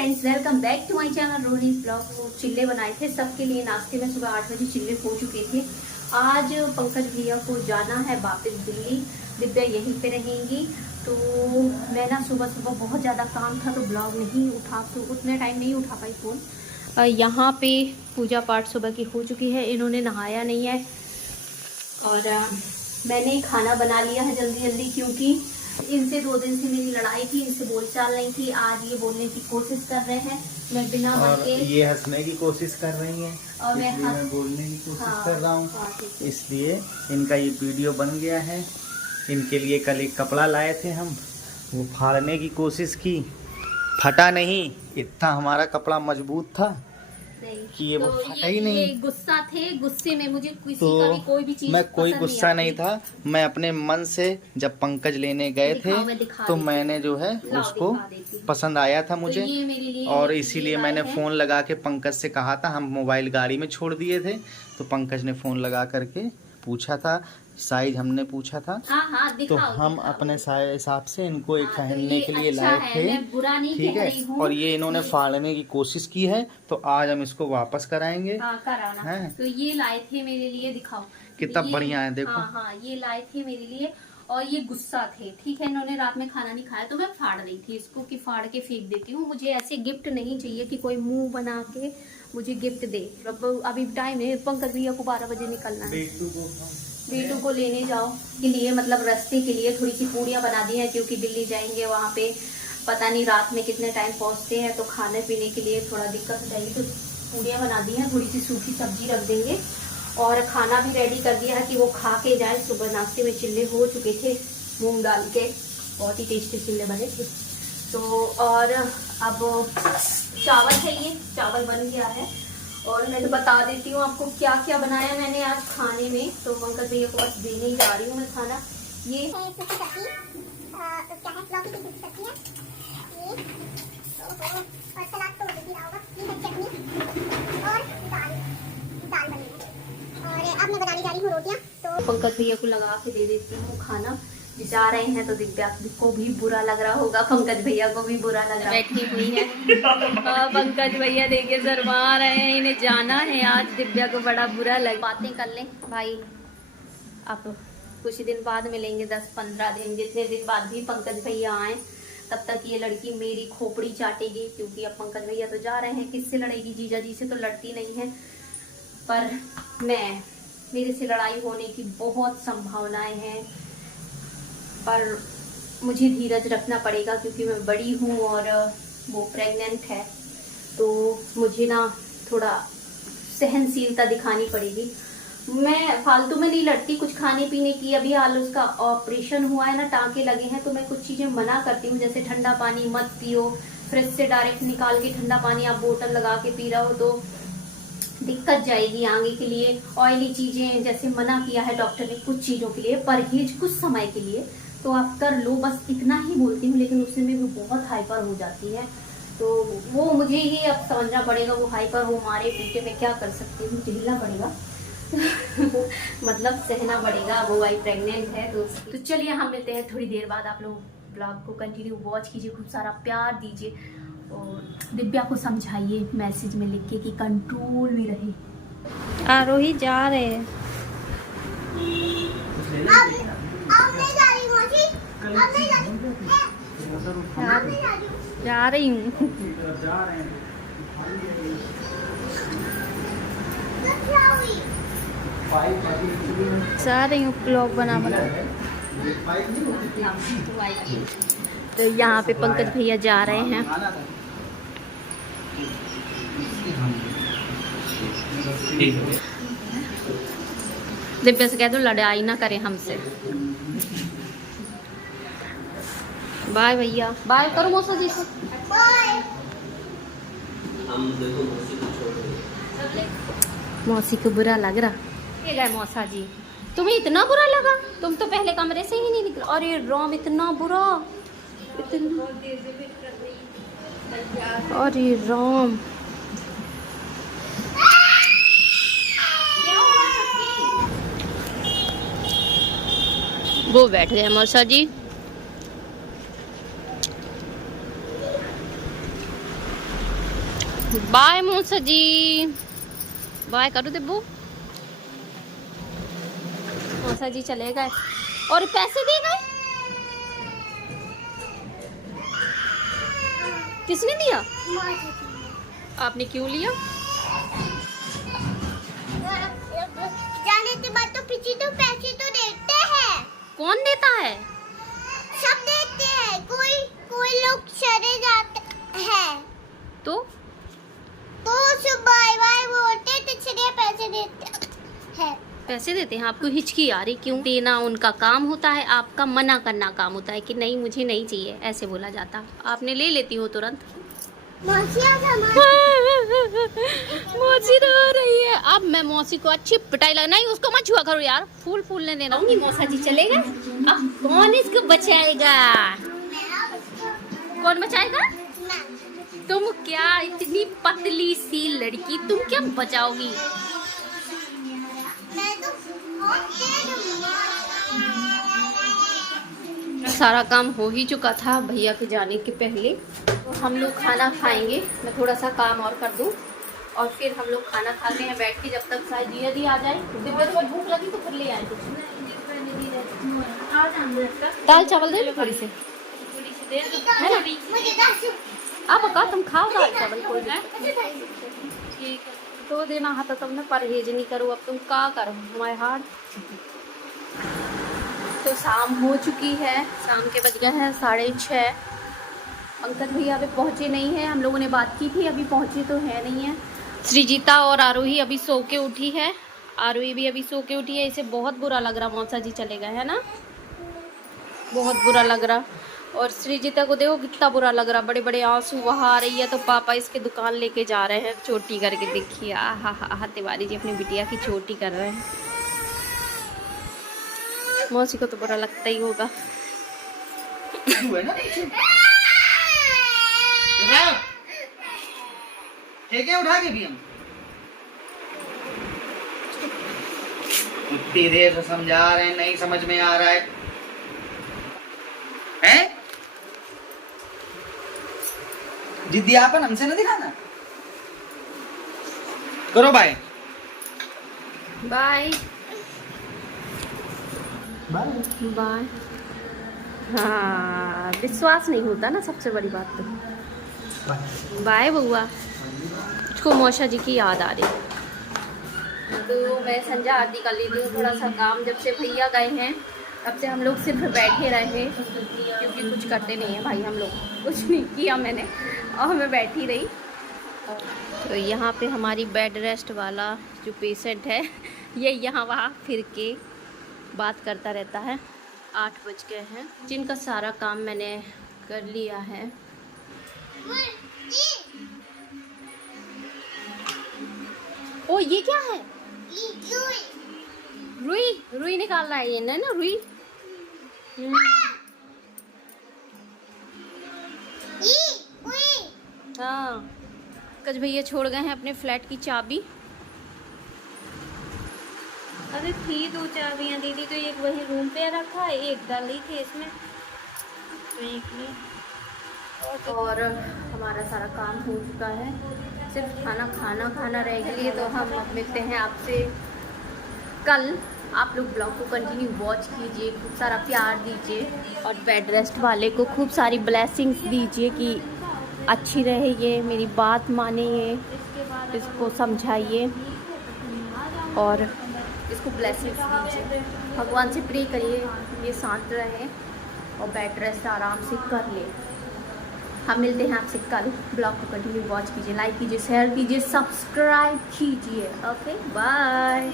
Friends, welcome back to my channel Rohini blog. वो चिल्ले बनाए थे सबके लिए नाश्ते में। सुबह 8 बजे चिल्ले हो चुके थे। आज पंकज भैया को जाना है वापस दिल्ली। दिव्या यहीं पे रहेंगी। तो मैं ना सुबह सुबह बहुत ज़्यादा काम था तो ब्लॉग नहीं उठा, तो उतने टाइम नहीं उठा पाई फ़ोन। यहाँ पे पूजा पाठ सुबह की हो चुकी है। इन्होंने नहाया नहीं है और मैंने खाना बना लिया है जल्दी जल्दी, क्योंकि इनसे 2 दिन से मेरी लड़ाई थी। इनसे बोलचाल नहीं थी। आज ये बोलने की कोशिश कर रहे हैं, मैं बिना और ये हंसने की कोशिश कर रही हैं और मैं बोलने की कोशिश कर रहा हूँ। इसलिए इनका ये वीडियो बन गया है। इनके लिए कल एक कपड़ा लाए थे हम, वो फाड़ने की कोशिश की, फटा नहीं। इतना हमारा कपड़ा मजबूत था कि ये तो फटा ही नहीं। ये गुस्सा थे, गुस्से में मुझे किसी तो का भी कोई भी चीज मैं कोई पसंद गुस्सा नहीं आती। था। मैं अपने मन से जब पंकज लेने गए थे तो मैंने जो है उसको पसंद आया था मुझे, तो ये मेरे लिए और इसीलिए मैंने फ़ोन लगा के पंकज से कहा था। हम मोबाइल गाड़ी में छोड़ दिए थे तो पंकज ने फ़ोन लगा करके पूछा था, साइज हमने पूछा था। हाँ, तो हम अपने हिसाब से इनको एक पहनने के लिए लाए थे, ठीक है। और ये इन्होंने फाड़ने की कोशिश की है तो आज हम इसको वापस कराएंगे। कराना है। तो ये लाए थे मेरे लिए, दिखाओ कितना बढ़िया है, देखो। हाँ, ये लाए थे मेरे लिए और ये गुस्सा थे, ठीक है। इन्होंने रात में खाना नहीं खाया तो मैं फाड़ रही थी इसको कि फाड़ के फेंक देती हूँ। मुझे ऐसे गिफ्ट नहीं चाहिए कि कोई मुंह बना के मुझे गिफ्ट दे। अभी टाइम है, पंकज भैया को 12 बजे निकलना है। बेटू को लेने जाओ के लिए, मतलब रास्ते के लिए थोड़ी सी पूड़ियाँ बना दी हैं, क्योंकि दिल्ली जाएंगे। वहाँ पे पता नहीं रात में कितने टाइम पहुँचते हैं, तो खाने पीने के लिए थोड़ा दिक्कत हो जाएगी। तो पूड़ियाँ बना दी हैं, थोड़ी सी सूखी सब्जी रख देंगे और खाना भी रेडी कर दिया है कि वो खा के जाए। सुबह नाश्ते में चिल्ले हो चुके थे मूंग दाल के, बहुत ही टेस्टी चिल्ले बने थे। तो और अब चावल है, ये चावल बन गया है। और मैं तो बता देती हूँ आपको क्या क्या बनाया मैंने आज खाने में। तो पंकज भैया को बस देने ही जा रही हूँ मैं खाना। ये पंकज भैया को लगा के दे देती हूँ खाना। जा रहे हैं तो दिव्या को भी बुरा लग रहा होगा, पंकज भैया को भी बुरा लग रहा है। बैठी हुई है पंकज भैया देखिए शर्मा रहे हैं, इन्हें जाना है आज। दिव्या को बड़ा बुरा लग। बातें कर लें भाई, अब कुछ दिन बाद मिलेंगे, 10-15 दिन, जितने दिन बाद भी पंकज भैया आए तब तक ये लड़की मेरी खोपड़ी चाटेगी। क्योंकि अब पंकज भैया तो जा रहे हैं, किससे लड़ेगी? जीजा जी से तो लड़ती नहीं है, पर मेरे से लड़ाई होने की बहुत संभावनाएं हैं। पर मुझे धीरज रखना पड़ेगा क्योंकि मैं बड़ी हूँ और वो प्रेग्नेंट है, तो मुझे ना थोड़ा सहनशीलता दिखानी पड़ेगी। मैं फालतू में नहीं लड़ती। कुछ खाने पीने की, अभी हाल उसका ऑपरेशन हुआ है ना, टाँके लगे हैं, तो मैं कुछ चीज़ें मना करती हूँ, जैसे ठंडा पानी मत पियो, फ्रिज से डायरेक्ट निकाल के ठंडा पानी आप बोतल लगा के पी रहे हो तो दिक्कत जाएगी आगे के लिए। ऑयली चीज़ें जैसे मना किया है डॉक्टर ने, कुछ चीज़ों के लिए परहेज कुछ समय के लिए, तो आप कर लो, बस इतना ही बोलती हूँ। लेकिन उससे में भी बहुत हाइपर हो जाती है, तो वो मुझे ही अब समझना पड़ेगा। वो हाइपर हो, मारे पीटे, में क्या कर सकती हूँ, झेलना पड़ेगा मतलब सहना पड़ेगा। वो भाई प्रेग्नेंट है तो चलिए हम मिलते हैं थोड़ी देर बाद। आप लोग ब्लॉग को कंटिन्यू वॉच कीजिए, खूब सारा प्यार दीजिए और दिव्या को समझाइए मैसेज में लिख के कि कंट्रोल में रहे। आरोही जा रहे हैं, जा रही हूँ, जा रही हूँ ब्लॉग बना। तो यहाँ पे पंकज भैया जा रहे हैं। दिव्या से कह दो लड़ाई ना करे हमसे। बाय भैया, बाय करो मौसा जी से। मौसी को बुरा लग रहा है। मौसा जी, तुम्हें इतना बुरा लगा? तुम तो पहले कमरे से ही नहीं निकले। और ये रोम इतना बुरा, इतना, और ये रोम वो बैठ गए मौसा जी। बाय मूसा जी, बाय करो देबू। मूसा जी चले गए और पैसे दे गए। किसने दिया? आपने क्यों लिया? जाने के बाद तो पीछे तो पैसे तो देते हैं। कौन देता है? सब देते हैं, कोई लोग चले जाते हैं तो सब बाय बाय बोलते तो चलिए पैसे देते हैं। पैसे देते हैं। आपको हिचकी आ रही क्यों? देना उनका काम होता है, आपका मना करना काम होता है कि नहीं मुझे नहीं चाहिए, ऐसे बोला जाता। आपने ले लेती हो तुरंत। मौसी रो रही है। अब मैं मौसी को अच्छी पिटाई लगा, नहीं उसको मत छुआ करो यार, फूल फूलने देना। मौसा जी चलेगा, अब कौन इसको बचाएगा? कौन बचाएगा? तुम क्या, इतनी पतली सी लड़की, तुम क्या बचाओगी? सारा काम हो ही चुका था भैया के जाने के पहले। तो हम लोग खाना खाएंगे, मैं थोड़ा सा काम और कर दूं और फिर हम लोग खाना खाते हैं बैठ के, जब तक शायद जिया दी आ जाए। दिव्या को भूख लगी तो फिर ले आए कुछ। दाल चावल दे लो थोड़ी से, है ना? आप का तुम खाओ दाल चावल कोई ठीक है तो देना है, तो तुमने परहेज नहीं करो। अब तुम क्या करो हमारे हाथ। तो शाम हो चुकी है, शाम के बज गए हैं 6:30। पंकज भैया अभी पहुँचे नहीं हैं, हम लोगों ने बात की थी, अभी पहुँचे तो है नहीं है। सृजिता और आरोही अभी सो के उठी है, आरोही भी अभी सो के उठी है। इसे बहुत बुरा लग रहा, मौसा जी चले गए है ना, बहुत बुरा लग रहा। और सृजिता को देखो कितना बुरा लग रहा, बड़े बड़े आंसू बहा रही है। तो पापा इसके दुकान लेके जा रहे हैं चोटी करके, देखिए आहा तिवारी जी अपनी बिटिया की चोटी कर रहे हैं। मौसी को तो बुरा लगता ही होगा। ठीक है उठा के भी हम इतनी देर से समझा रहे हैं, नहीं समझ में आ रहा है, हैं? जिद्दियापन हमसे न दिखाना। करो बाय बाय बाय। हाँ विश्वास नहीं होता ना, सबसे बड़ी बात तो। बाय बुआ, मुझको मौसा जी की याद आ रही है तो मैं संजा आरती कर लेती हूँ। थोड़ा सा काम, जब से भैया गए हैं तब से हम लोग सिर्फ बैठे रहे, क्योंकि कुछ करते नहीं है भाई, हम लोग कुछ नहीं किया मैंने, और मैं बैठी रही। तो यहाँ पे हमारी बेड रेस्ट वाला जो पेशेंट है ये यहाँ वहाँ फिर के बात करता रहता है। 8 बज गए हैं, जिनका सारा काम मैंने कर लिया है। ओ ये क्या है? रुई, रुई निकाल रहा है ये ना, रुई। हाँ कज भैया छोड़ गए हैं अपने फ्लैट की चाबी। अरे थी 2 चाबियाँ दीदी, तो एक वही रूम पे रखा है, एक डाली थी इसमें तो एक में। और हमारा सारा काम हो चुका है, सिर्फ खाना रह गई। तो हम मिलते हैं आपसे कल। आप लोग ब्लॉग को कंटिन्यू वॉच कीजिए, खूब सारा प्यार दीजिए और बेड रेस्ट वाले को खूब सारी ब्लेसिंग्स दीजिए कि अच्छी रहे, ये मेरी बात माने, ये इसको समझाइए और इसको ब्लेसिंग्स दीजिए। भगवान से प्रे करिए ये शांत रहे और बेड रेस्ट आराम से कर ले। हम मिलते हैं आपसे कल। ब्लॉग को कंटिन्यू वॉच कीजिए, लाइक कीजिए, शेयर कीजिए, सब्सक्राइब कीजिए। Okay bye.